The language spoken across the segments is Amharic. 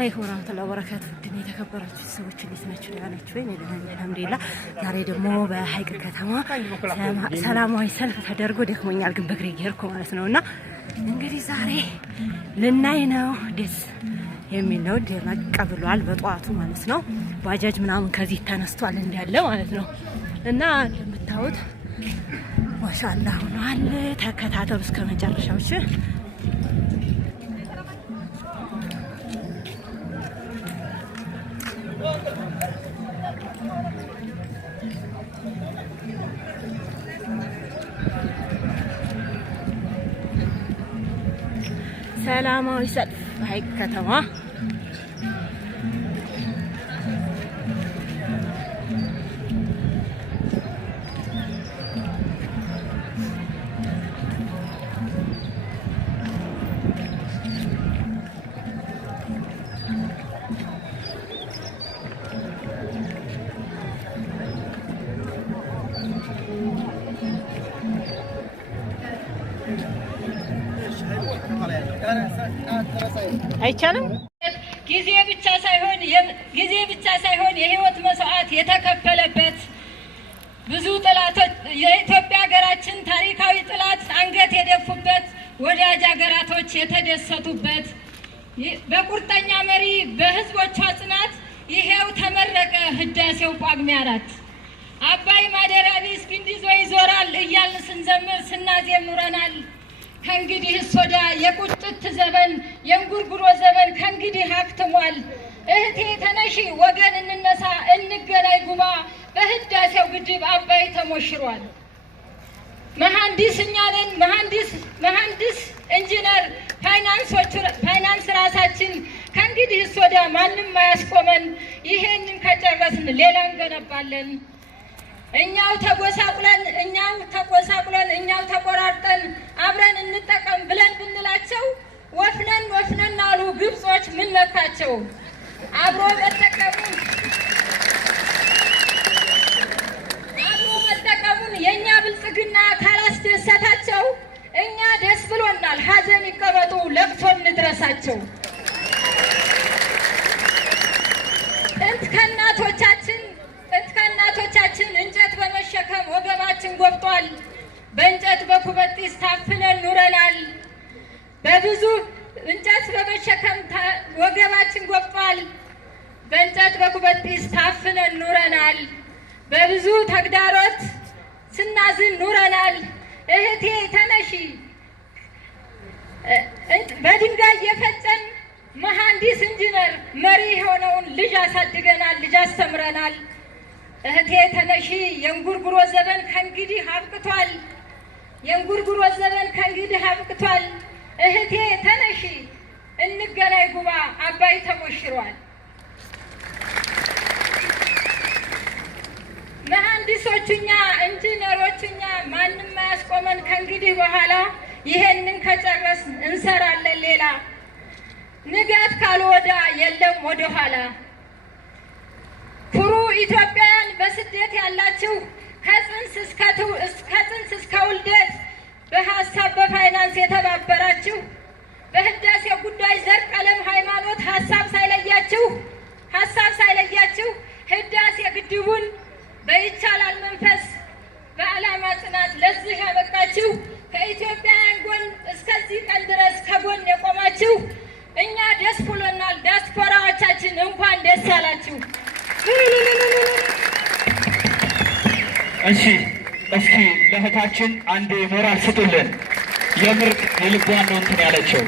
አለይኩም ወራህመቱላሂ ወበረካቱ። ድን የተከበራችሁ ሰዎች እንዴት ናችሁ? ደህና ናችሁ ወይ? አልሐምዱሊላህ። ዛሬ ደግሞ በሀይቅ ከተማ ሰላማዊ ሰልፍ ተደርጎ ደክሞኛል፣ ግን በእግሬ እየሄድኩ ማለት ነውና እንግዲህ ዛሬ ልናይ ነው። ደስ የሚል ነው። ደመቅ ብሏል በጧቱ ማለት ነው። ባጃጅ ምናምን ከዚህ ተነስቷል እንዳለ ማለት ነው እና እንደምታዩት ማሻአላህ ሆኗል። ተከታተሉ እስከ መጨረሻው። ሰላማዊ ሰልፍ ሀይቅ ከተማ አይቻልም። ጊዜ ብቻ ሳይሆን የህይወት መስዋዕት የተከፈለበት ብዙ ጥላቶች የኢትዮጵያ ሀገራችን ታሪካዊ ጥላት አንገት የደፉበት ወዳጅ ሀገራቶች የተደሰቱበት በቁርጠኛ መሪ በህዝቦቿ ጽናት ይሄው ተመረቀ ህዳሴው ጳጉሜ 4 አባይ ማደሪያ ቢስ ግንዲዞ ይዞራል እያልን ስንዘምር ስናዜም ኑረናል። ከእንግዲህ ሶዳ የቁጭት ዘመን የእንጉርጉሮ ዘመን ከእንግዲህ አክትሟል። እህቴ ተነሺ ወገን እንነሳ እንገናኝ ጉባ በህዳሴው ግድብ አባይ ተሞሽሯል። መሐንዲስ እኛ ነን መሐንዲስ ኢንጂነር ፋይናንስ ራሳችን ከእንግዲህ ሶዳ ማንም አያስቆመን። ይሄንን ከጨረስን ሌላ እንገነባለን። እኛው ተጎሳቁለን እኛው ተቆራርጠን አብረን እንጠቀም ብለን ብንላቸው ወፍነን አሉ ግብጾች። ምን ነካቸው? አብሮ መጠቀሙን የእኛ ብልጽግና ካላስደሰታቸው እኛ ደስ ብሎናል። ሀዘን ይቀበጡ ለቅሶ እንድረሳቸው። ጥንት ከእናቶቻችን እንጨት በመሸከም ወገባችን ጎብጧል። በእንጨት በኩበጢስ ታፍነን ኑረናል። በብዙ እንጨት በመሸከም ወገባችን ጎብጧል። በእንጨት በኩበጢስ ታፍነን ኑረናል። በብዙ ተግዳሮት ስናዝን ኑረናል። እህቴ ተነሺ በድንጋይ የፈጨን መሐንዲስ ኢንጂነር መሪ የሆነውን ልጅ አሳድገናል፣ ልጅ አስተምረናል። እህቴ ተነሺ የእንጉርጉሮ ዘመን ከእንግዲህ አብቅቷል። የእንጉርጉሮ ዘመን ከእንግዲህ አብቅቷል። እህቴ ተነሺ እንገናኝ ጉባ አባይ ተሞሽሯል። መሐንዲሶቹኛ ኢንጂነሮቹኛ ማንም አያስቆመን ከእንግዲህ በኋላ ይሄንን ከጨረስ እንሰራለን ሌላ። ንጋት ካልወዳ የለም ወደ ኋላ። ኩሩ ኢትዮጵያውያን በስደት ያላችሁ ከጽንስ እስከ ውልደት በሀሳብ በፋይናንስ የተባበራችሁ በህዳሴ ጉዳይ ዘር፣ ቀለም፣ ሃይማኖት ሀሳብ ሳይለያችሁ ህዳሴ ግድቡን በይቻላል መንፈስ በዓላማ ጽናት ለዚህ ያበቃችሁ ከኢትዮጵያውያን ጎን እስከዚህ ቀን ድረስ ከጎን የቆማችሁ እኛ ደስ ብሎናል። ዲያስፖራዎቻችን እንኳን ደስ ያላችሁ። እሺ እስኪ ለእህታችን አንድ ሞራል ስጡልን። የምር የልቧን ነው እንትን ያለችው።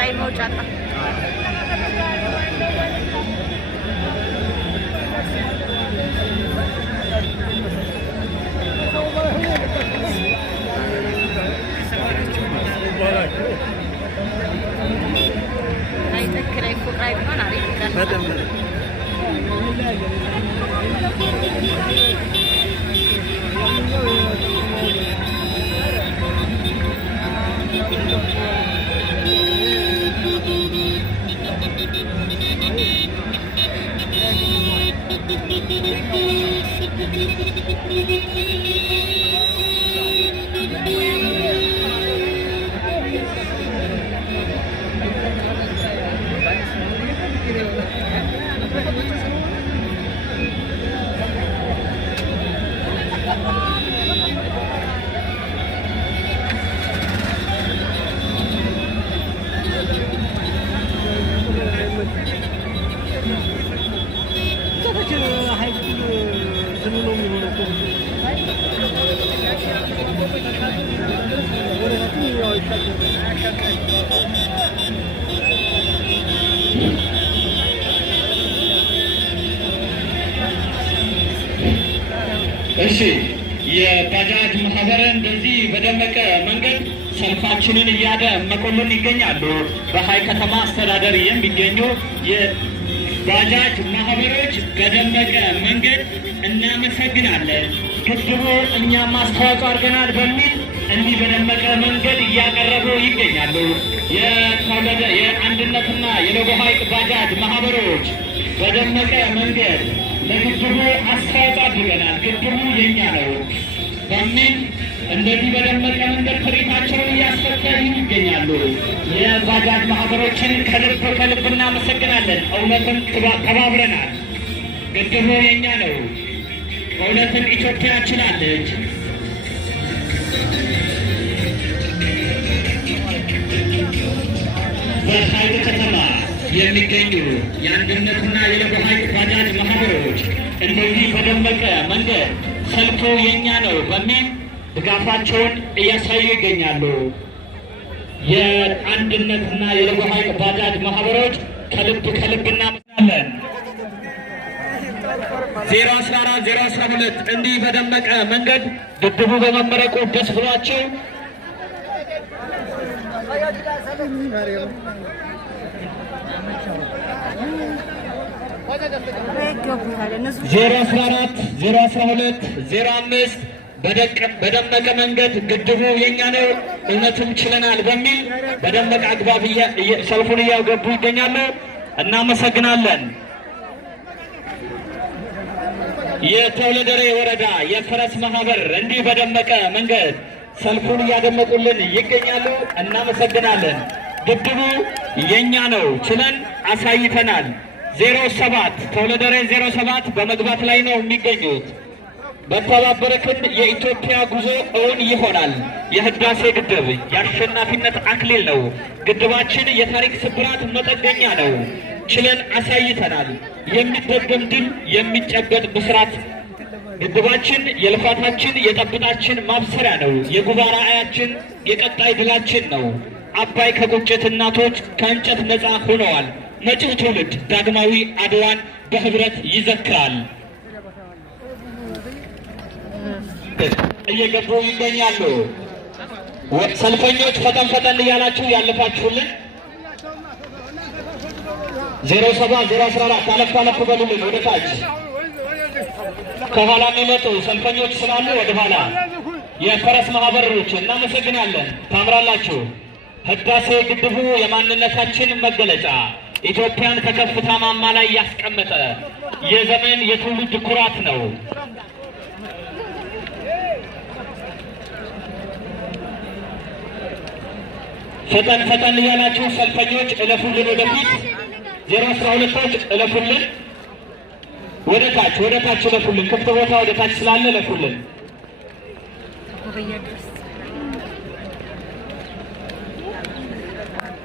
ላይ መውጫ እሺ የባጃጅ ማህበርን በዚህ በደመቀ መንገድ ሰልፋችንን እያደመቁልን ይገኛሉ። በሀይ ከተማ አስተዳደር የሚገኙ የባጃጅ ማህበሮች በደመቀ መንገድ እናመሰግናለን፣ ግድቡ እኛም አስተዋጽኦ አድርገናል በሚል እንዲህ በደመቀ መንገድ እያቀረቡ ይገኛሉ። የአንድነትና የለጎ ሀይቅ ባጃጅ ማህበሮች በደመቀ መንገድ ለግድቡ አስተዋጽኦ አድርገናል፣ ግድቡ የኛ ነው በሚል እንደዚህ በደመቀ መንገድ ትርኢታቸውን እያስፈጸሙ ይገኛሉ። የባጃጅ ማህበሮችን ከልብ ከልብ እናመሰግናለን። እውነትም ተባብረናል፣ ግድቡ የኛ ነው፣ እውነትም ኢትዮጵያ ችላለች። በሀይቅ ከተማ የሚገኙ የአንድነትና የለጎ ሀይቅ ባጃጅ ማህበሮች እንደዚህ በደመቀ መንገድ ሰልፉ የኛ ነው በሚል ድጋፋቸውን እያሳዩ ይገኛሉ። የአንድነትና የለጎ ሀይቅ ባጃጅ ማህበሮች ከልብ ከልብ እናመሰግናለን። 014 012 እንዲህ በደመቀ መንገድ ግድቡ በመመረቁ ደስ ብሏቸው ዜሮ 14 012 05 በደመቀ መንገድ ግድቡ የኛ ነው እውነትም ችለናል በሚል በደመቀ አግባብ ሰልፉን እያገቡ ይገኛሉ። እናመሰግናለን። የተውለደሬ ወረዳ የፈረስ ማህበር እንዲህ በደመቀ መንገድ ሰልፉን እያደመቁልን ይገኛሉ። እናመሰግናለን። ግድቡ የኛ ነው ችለን አሳይተናል። 07 ተውለደሬ 07 በመግባት ላይ ነው የሚገኙት። በተባበረ ክንድ የኢትዮጵያ ጉዞ እውን ይሆናል። የህዳሴ ግድብ የአሸናፊነት አክሊል ነው። ግድባችን የታሪክ ስብራት መጠገኛ ነው። ችለን አሳይተናል። የሚደገም ድል፣ የሚጨበጥ ብስራት። ግድባችን የልፋታችን የጠብጣችን ማብሰሪያ ነው። የጉባ ራዕያችን የቀጣይ ድላችን ነው። አባይ ከቁጭት እናቶች ከእንጨት ነፃ ሆነዋል። መጪው ትውልድ ዳግማዊ አድዋን በህብረት ይዘክራል። እየገቡ ይገኛሉ። ሰልፈኞች ፈጠን ፈጠን እያላችሁ ያለፋችሁልን 07 014 አለፍ አለፍ በሉልን። ወደ ታች ከኋላ የሚመጡ ሰልፈኞች ስላሉ ወደ ኋላ። የፈረስ ማህበሮች እናመሰግናለን፣ ታምራላችሁ። ህዳሴ ግድቡ የማንነታችን መገለጫ፣ ኢትዮጵያን ከከፍታ ማማ ላይ ያስቀመጠ የዘመን የትውልድ ኩራት ነው። ፈጠን ፈጠን እያላችሁ ሰልፈኞች እለፉልን ወደፊት። 012ቶች እለፉልን ወደ ታች እለፉልን። ክፍት ቦታ ወደ ታች ስላለ እለፉልን።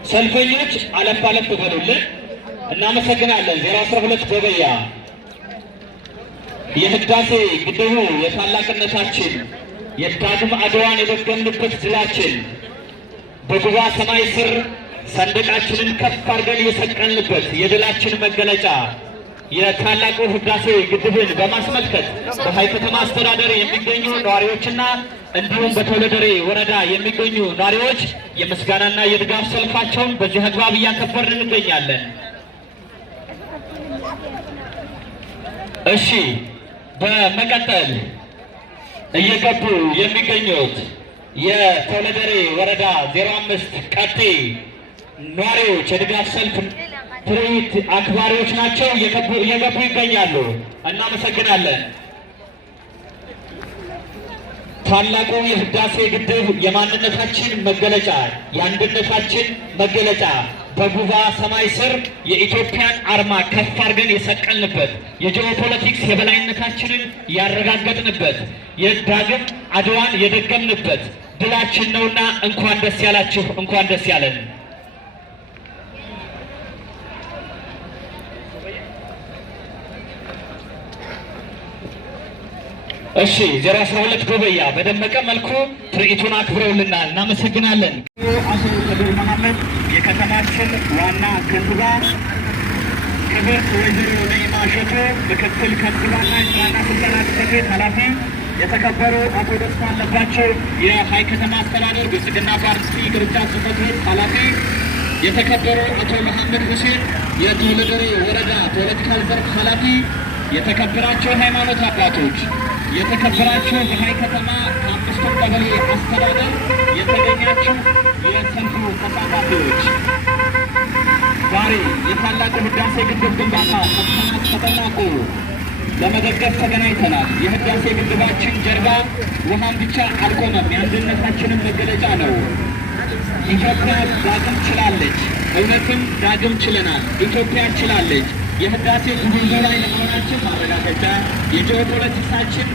ሰልፈኞች አለፍ አለፍ በሉልን። እናመሰግናለን። 012 ገበያ የህዳሴ ግድቡ የታላቅነታችን የዳግም አድዋን የደገምንበት ድላችን በጉባ ሰማይ ስር ሰንደቃችንን ከፍ አድርገን የሰቀልንበት የድላችን መገለጫ የታላቁ ህዳሴ ግድብን በማስመልከት በሐይቅ ከተማ አስተዳደር የሚገኙ ነዋሪዎችና እንዲሁም በተወለደሬ ወረዳ የሚገኙ ነዋሪዎች የምስጋናና የድጋፍ ሰልፋቸውን በዚህ አግባብ እያከበርን እንገኛለን። እሺ፣ በመቀጠል እየገቡ የሚገኙት የተወለደሬ ወረዳ 05 ቀጤ ነዋሪዎች የድጋፍ ሰልፍ ትርኢት አክባሪዎች ናቸው። እየገቡ ይገኛሉ። እናመሰግናለን። ታላቁ የህዳሴ ግድብ የማንነታችን መገለጫ፣ የአንድነታችን መገለጫ በጉባ ሰማይ ስር የኢትዮጵያን አርማ ከፍ አድርገን የሰቀልንበት የጂኦፖለቲክስ የበላይነታችንን ያረጋገጥንበት የዳግም አድዋን የደገምንበት ድላችን ነውና እንኳን ደስ ያላችሁ፣ እንኳን ደስ ያለን። እሺ 012 ጎበያ በደመቀ መልኩ ትርኢቱን አክብረውልናል። እናመሰግናለን። አቶ ከድር መሐመድ የከተማችን ዋና ከንቲባ፣ ክብርት ወይዘሮ ነይማ እሸቱ ምክትል ከንቲባና የስራና ስልጠና ጽሕፈት ቤት ኃላፊ፣ የተከበሩ አቶ ደስታ አለባቸው የሐይቅ ከተማ አስተዳደር ብልጽግና ፓርቲ ቅርንጫፍ ጽሕፈት ቤት ኃላፊ፣ የተከበሩ አቶ መሐመድ ሁሴን የተወለደሬ ወረዳ ፖለቲካል ዘርፍ ኃላፊ፣ የተከበራቸው ሃይማኖት አባቶች፣ የተከበራችሁ በሐይቅ ከተማ ከአምስቱ ቀበሌ አስተዳደር የተገኛችሁ የሰልፉ ተሳታፊዎች፣ ዛሬ የታላቁ ህዳሴ ግድብ ግንባታ ተጠናቆ ለመደገፍ ተገናኝተናል። የህዳሴ ግድባችን ጀርባ ውሃን ብቻ አልቆመም፣ የአንድነታችንም መገለጫ ነው። ኢትዮጵያ ዳግም ችላለች። እውነትም ዳግም ችለናል። ኢትዮጵያ ችላለች። የህዳሴ ጉዞ ላይ ለመሆናችን ማረጋገጫ፣ የጂኦፖለቲክሳችን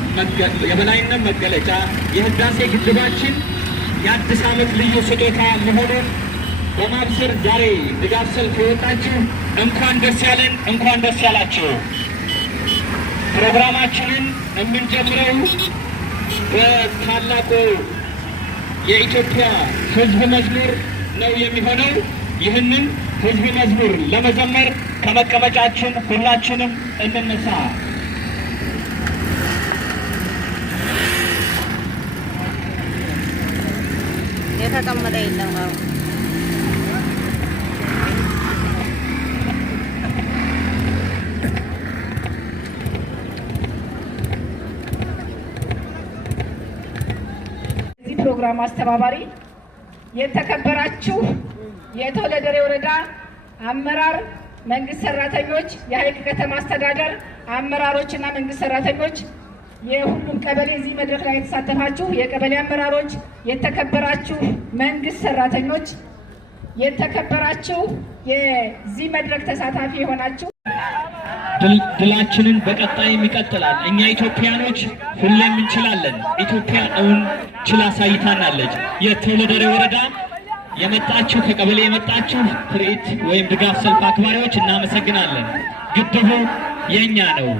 የበላይነት መገለጫ፣ የህዳሴ ግድባችን የአዲስ ዓመት ልዩ ስጦታ መሆኑን በማብሰር ዛሬ ድጋፍ ሰልፍ የወጣችሁ እንኳን ደስ ያለን፣ እንኳን ደስ ያላችሁ። ፕሮግራማችንን የምንጀምረው በታላቁ የኢትዮጵያ ህዝብ መዝሙር ነው የሚሆነው። ይህንን ህዝብ መዝሙር ለመዘመር ከመቀመጫችን ሁላችንም እንነሳ። የተቀመጠ የለም። እዚህ ፕሮግራም አስተባባሪ የተከበራችሁ የተወለደሬ ወረዳ አመራር፣ መንግስት ሰራተኞች፣ የሐይቅ ከተማ አስተዳደር አመራሮች እና መንግስት ሰራተኞች፣ የሁሉም ቀበሌ እዚህ መድረክ ላይ የተሳተፋችሁ የቀበሌ አመራሮች፣ የተከበራችሁ መንግስት ሰራተኞች፣ የተከበራችሁ የዚህ መድረክ ተሳታፊ የሆናችሁ ድላችንን በቀጣይም ይቀጥላል። እኛ ኢትዮጵያኖች ሁሌም እንችላለን። ኢትዮጵያ እውን ችላ አሳይታናለች። የተወለደሬ ወረዳ የመጣችሁ ከቀበሌ የመጣችሁ ትርኢት ወይም ድጋፍ ሰልፍ አክባሪዎች እናመሰግናለን። ግድቡ የኛ ነው።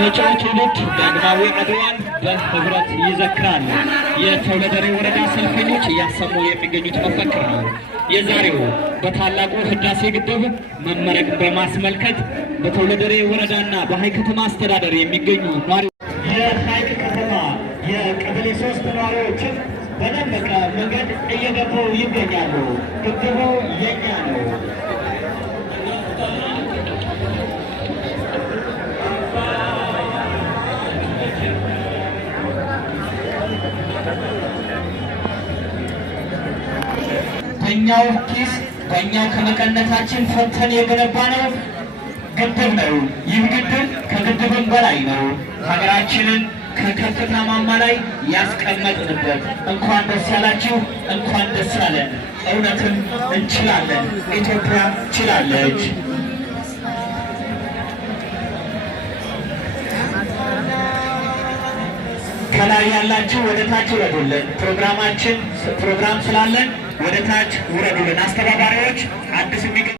መጪው ትውልድ ዳግማዊ አድዋን በህብረት ይዘክራል። የተወለደሬ ወረዳ ሰልፈኞች እያሰሙ የሚገኙት መፈክር ነው። የዛሬው በታላቁ ህዳሴ ግድብ መመረቅ በማስመልከት በተወለደሬ ወረዳና በሐይቅ ከተማ አስተዳደር የሚገኙ ነዋሪዎች የሐይቅ ከተማ የቀበሌ 3 ነዋሪዎችን በደመቀ መንገድ እየገቡ ይገኛሉ። ግድቡ የኛ ነው። በእኛው ኪስ በእኛው ከመቀነታችን ፈተን የገነባ ነው ግድብ ነው። ይህ ግድብ ከግድብም በላይ ነው። ሀገራችንን ከከፍታ ማማ ላይ ያስቀመጥንበት። እንኳን ደስ ያላችሁ፣ እንኳን ደስ ያለን። እውነትም እንችላለን። ኢትዮጵያ ችላለች። ከላይ ያላችሁ ወደ ታች ውረዱልን። ፕሮግራም ስላለን ወደ ታች ውረዱልን። አስተባባሪዎች አዲስ